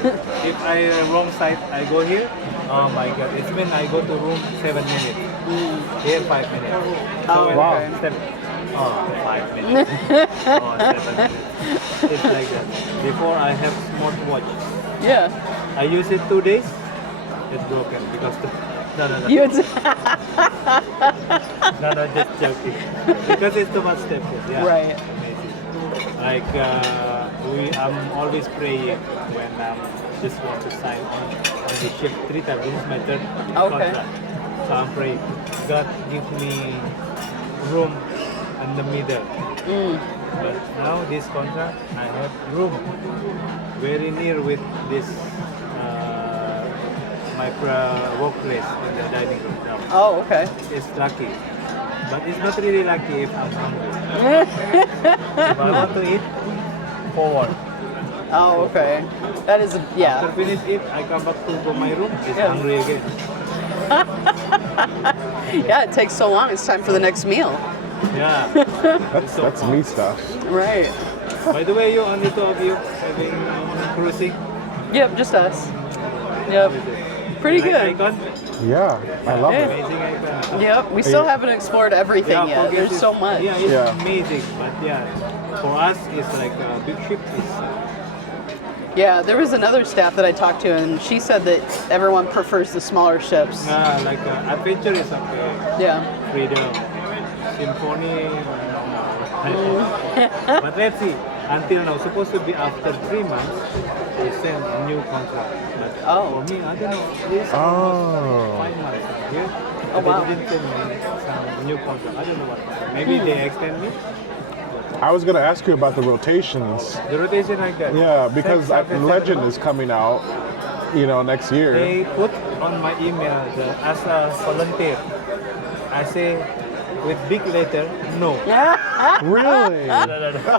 If I wrong side, I go here. Oh my god, it's been I go to room 7 minutes. Here 5 minutes. Oh, when wow. okay. Step, 5 minutes. 7 minutes. It's like that. Before I have smartwatch. Yeah. I use it 2 days. It's broken because no. You No, just joking. Because it's too much steps. Yeah. Right. Amazing. Like I'm always praying when just want to sign on the ship 3 times. This is my third Okay. contract. So I'm praying. God give me room in the middle. But now this contract I have room very near with this my workplace in the dining room now. Oh, okay. It's lucky. But it's not really lucky if I'm hungry. If I want to eat, forward. Oh, okay. That is, After yeah. finish it, I come back to my room, it's Yeah. hungry again. Yeah, it takes so long. It's time for the next meal. Yeah. That's me stuff. Right. By the way, you only two of you having cruising. Yep, just us. Yep. Pretty Like good. Icon? Yeah, I love Yeah. it. Amazing icon. Yep. We still haven't explored everything Yeah, yet. forget There's it. so much. Yeah, it's Yeah. amazing. But yeah, for us, it's like a big ship. Is Yeah, there was another staff that I talked to, and she said that everyone prefers the smaller ships. like adventure is okay. Yeah. Freedom, symphony. But let's see. Until now, supposed to be after 3 months, they send a new contract. But Oh. for me, I don't know. This Oh. 5 months here. Oh, wow. They didn't send me some new contract. I don't know what. Maybe they extend me. I was gonna ask you about the rotations. The rotation like that. Yeah, because Six, seven, Legend seven. is coming out, next year. They put on my email as a volunteer. I say with big letter, no. Really?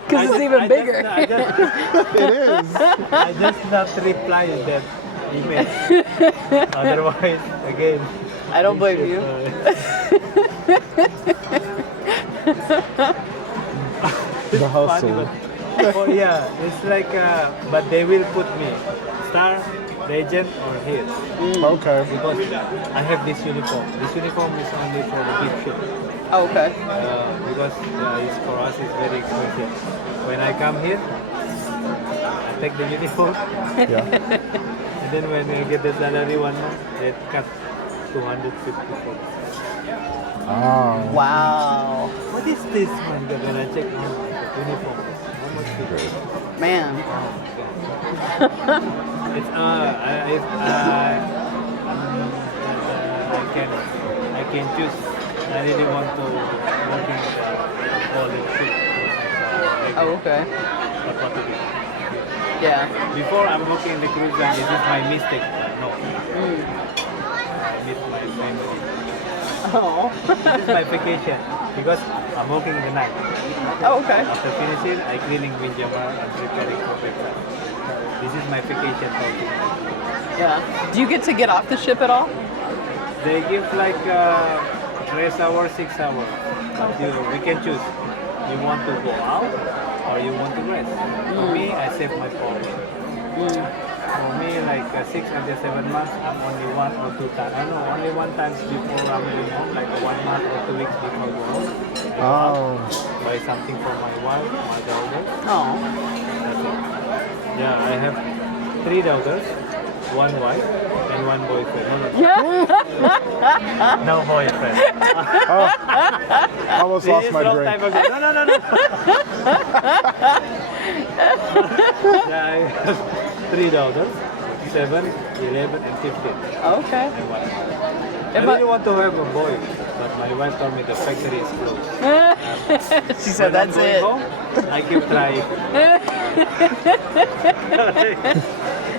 Because it's even bigger. It is. I just not reply that email. Otherwise, again. I don't blame you. The hustle. Funny, but, oh yeah, it's like, but they will put me star, legend, or here Okay. because I have this uniform. This uniform is only for the big ship. Oh, okay. Because it's, for us it's very expensive. When I come here, I take the uniform, Yeah. and then when I get the salary 1 month, they cut 250. Ah. Wow. What is this, man? When I check on the uniform, how much is it? Man. It's I can choose. I really want to work in all the ship. Oh, okay. But what to do? Yeah. Before I'm working in the cruise line, this is my mistake. No, I miss my family. Oh. This is my vacation because I'm working in the night. Oh, okay. After finishing, I cleaning wind jammer and preparing for breakfast. This is my vacation for tonight. Yeah. Do you get to get off the ship at all? They give like rest hour, 6 hours. We can choose. You want to go out or you want to rest. For me, I save my phone. For me, like 6 until 7 months, I'm only 1 or 2 times. I know only 1 time before I'm going home, like 1 month or 2 weeks before I go home. I go out, Oh. buy something for my wife, my daughter. Oh. That's it. Yeah, I have 3 daughters, 1 wife, and 1 boyfriend. No boyfriend. I almost This lost is my long drink. time ago. No. Yeah, I have 3 daughters, 7, 11, and 15. Okay. And 1. I If really want to have a boy, but my wife told me the factory is closed. She said When I'm that's going it. home, I keep trying.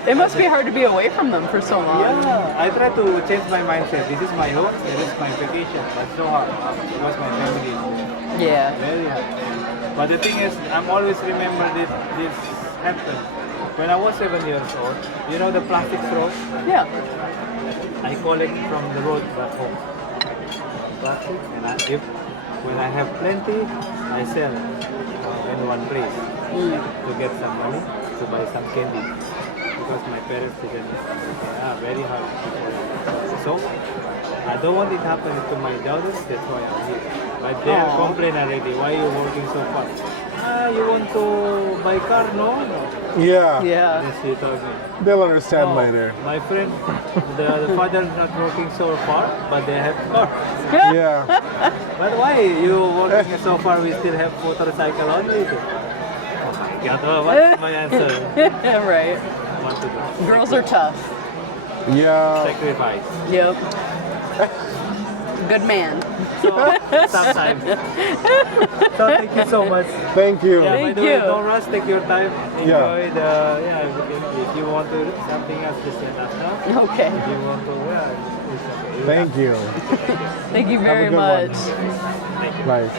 It must be hard to be away from them for so long. Yeah, I try to change my mindset. This is my home, this is my vacation. But it's so hard because my family is Yeah. very hard. But the thing is, I'm always remember this happened. When I was 7 years old, you know the plastic straw? Yeah. I collect from the road back home. Plastic, and when I have plenty, I sell in one place to get some money to buy some candy. because my parents didn't. Very hard before. So I don't want it happening to my daughters. That's why I'm here. But they are complaining already. Why you working so far? You want to buy car? No. Yeah. Yeah. Yes, she told me. They'll understand Oh, later. my friend, the father not working so far, but they have car. Yeah. But why you working so far? We still have motorcycle only. Oh my God! Well, what's my answer? Right. What to do? Girls are tough. Yeah. Sacrifice. Yep. Good man. So sometimes. So thank you so much. Thank you. Yeah, by Thank the way, you. don't rush. Take your time. Yeah. Enjoy the if you want to do something else, just let us know. Okay. If you want to, it's okay. Thank you. Thank you very good one. much. Nice.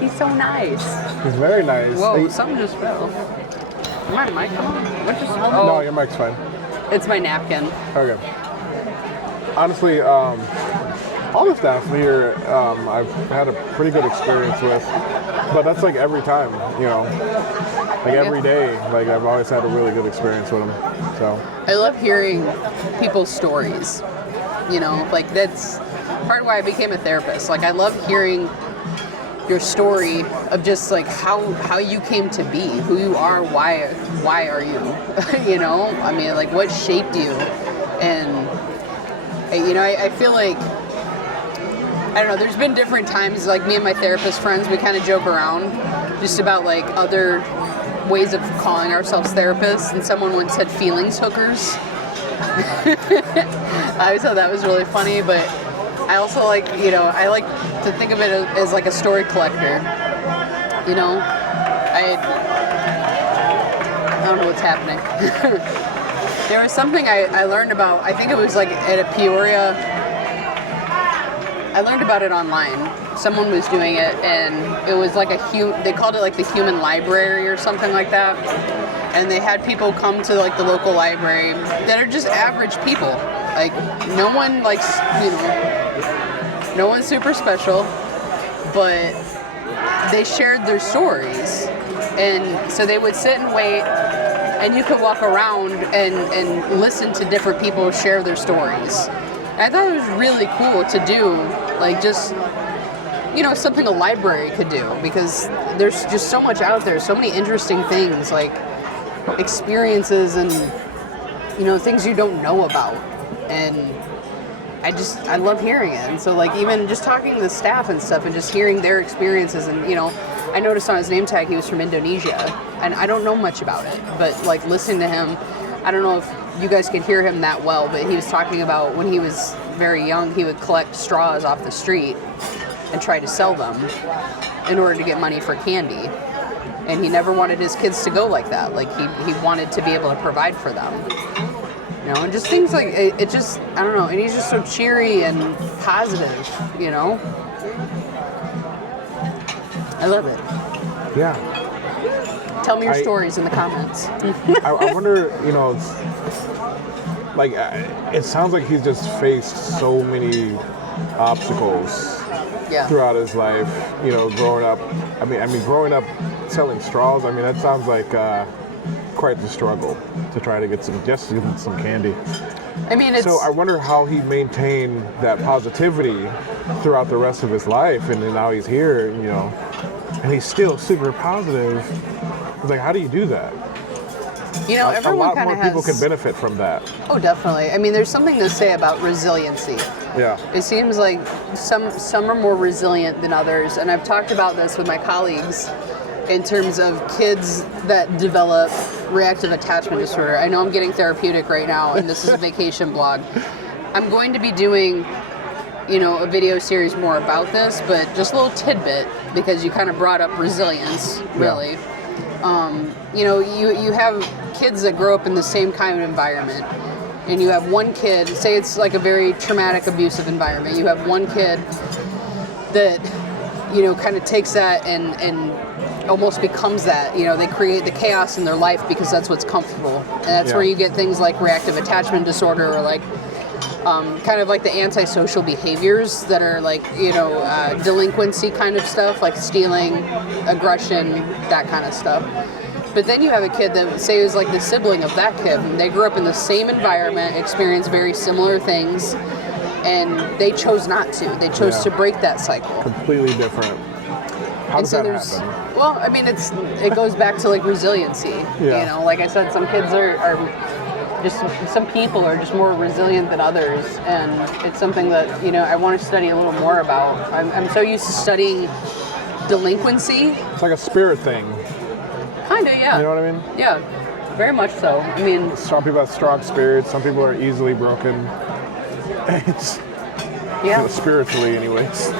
He's so nice. It's very nice. Whoa, Hey- something just fell. My mic on? What just? No, Oh, your mic's fine. it's my napkin. Okay. Honestly, all the staff here, I've had a pretty good experience with, but that's like every time, you know, like every day, like I've always had a really good experience with them. So I love hearing people's stories. You know, like that's part of why I became a therapist. Like I love hearing your story of just like how you came to be, who you are, why are you? You know, I mean, like what shaped you, and you know, I feel like I don't know. There's been different times, like me and my therapist friends, we kind of joke around just about like other ways of calling ourselves therapists, and someone once said feelings hookers. I always thought that was really funny, but I also like, you know, I like to think of it as like a story collector. You know, I don't know what's happening. There was something I learned about, I think it was like at a Peoria, I learned about it online. Someone was doing it, and it was like they called it like the human library or something like that. And they had people come to like the local library that are just average people. Like no one likes, you know, no one's super special, but they shared their stories. And so they would sit and wait, and you could walk around and listen to different people share their stories. And I thought it was really cool to do, like just, you know, something a library could do, because there's just so much out there, so many interesting things, like experiences and, you know, things you don't know about. And I love hearing it. And so like even just talking to the staff and stuff and just hearing their experiences, and you know, I noticed on his name tag he was from Indonesia, and I don't know much about it, but like listening to him, I don't know if you guys could hear him that well, but he was talking about when he was very young, he would collect straws off the street and try to sell them in order to get money for candy. And he never wanted his kids to go like that. Like he wanted to be able to provide for them. You know, and just things like, it just, I don't know, and he's just so cheery and positive, you know? I love it. yeah, Tell me your stories in the comments. I wonder, you know, like it sounds like he's just faced so many obstacles Yeah. throughout his life. You know, growing up. I mean, growing up selling straws. I mean, that sounds like quite the struggle to try to get some candy. I mean, it's... So I wonder how he maintained that positivity throughout the rest of his life, and then now he's here, you know, and he's still super positive. It's like, how do you do that? You know, A everyone lot kind more of people has... can benefit from that. Oh, definitely. I mean, there's something to say about resiliency. Yeah. It seems like some are more resilient than others, and I've talked about this with my colleagues in terms of kids that develop reactive attachment disorder. I know I'm getting therapeutic right now, and this is a vacation blog. I'm going to be doing, you know, a video series more about this, but just a little tidbit, because you kind of brought up resilience, really. Yeah. You know, you have kids that grow up in the same kind of environment, and you have one kid, say it's like a very traumatic, abusive environment, you have one kid that, you know, kind of takes that and almost becomes that. You know, they create the chaos in their life because that's what's comfortable, and that's Yeah. where you get things like reactive attachment disorder, or like kind of like the antisocial behaviors that are like, you know, delinquency kind of stuff, like stealing, aggression, that kind of stuff. But then you have a kid that, say, is like the sibling of that kid. And they grew up in the same environment, experienced very similar things, and they chose not to. They chose to break that cycle. Completely different. How does that happen? Well, I mean, it goes back to like resiliency. Yeah. You know, like I said, some kids are just, some people are just more resilient than others, and it's something that, you know, I want to study a little more about. I'm so used to studying delinquency. It's like a spirit thing. Kind of, yeah. You know what I mean? Yeah, very much so. I mean, Some people have strong spirits. Some people are easily broken. It's, yeah. Spiritually, anyways.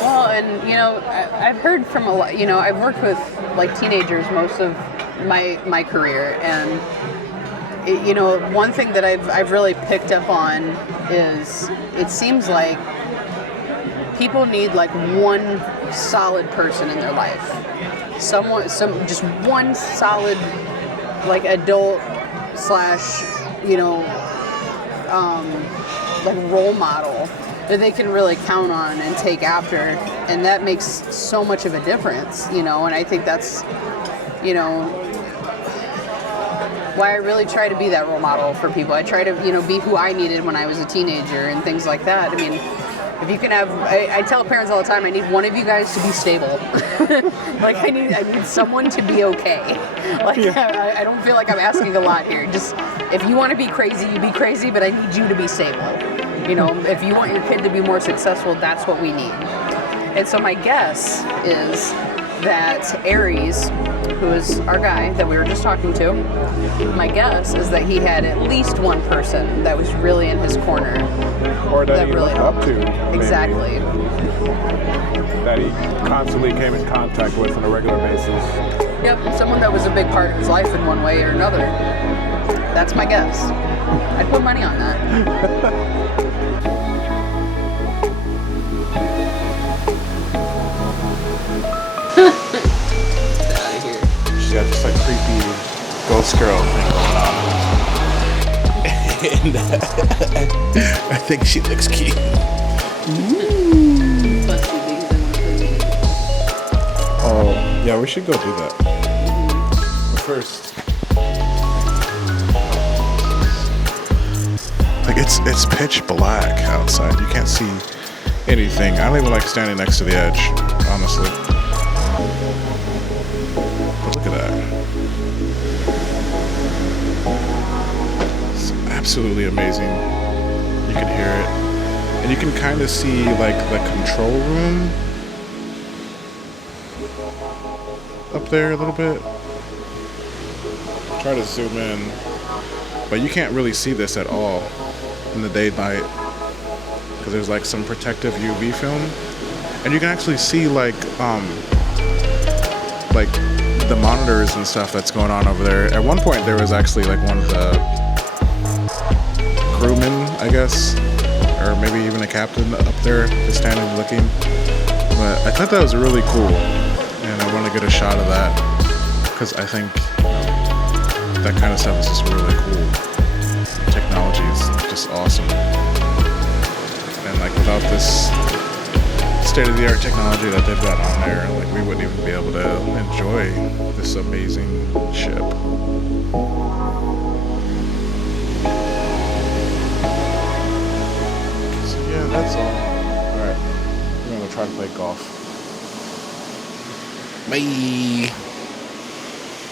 Well, and you know, I've heard from a lot. You know, I've worked with like teenagers most of my career, and you know, one thing that I've really picked up on is it seems like people need like one solid person in their life, just one solid like adult / you know, like role model that they can really count on and take after, and that makes so much of a difference, you know. And I think that's, you know, why I really try to be that role model for people. I try to, you know, be who I needed when I was a teenager and things like that. I mean, if you can have, I tell parents all the time, I need one of you guys to be stable. Like I need someone to be okay. Like I don't feel like I'm asking a lot here. Just if you want to be crazy, you be crazy, but I need you to be stable. You know, if you want your kid to be more successful, that's what we need. And so my guess is that Aries, who is our guy that we were just talking to, my guess is that he had at least one person that was really in his corner. Or that he really looked up to. Maybe. Exactly. That he constantly came in contact with on a regular basis. Yep, someone that was a big part of his life in one way or another. That's my guess. I'd put money on that. She's got this like creepy ghost girl thing going on. And I think she looks cute. Oh, yeah, we should go do that. But first, like it's pitch black outside. You can't see anything. I don't even like standing next to the edge, honestly. But look at that. It's absolutely amazing. You can hear it. And you can kind of see like the control room up there a little bit. Try to zoom in. But you can't really see this at all in the daylight because there's like some protective UV film. And you can actually see like the monitors and stuff that's going on over there. At one point there was actually like one of the crewmen, I guess, or maybe even a captain up there just standing looking. But I thought that was really cool, and I want to get a shot of that because I think that kind of stuff is just really cool. Technology is just awesome, and like without this state-of-the-art technology that they've got on there, like we wouldn't even be able to enjoy this amazing ship. So yeah, that's all. Alright, we're gonna try to play golf. Bye!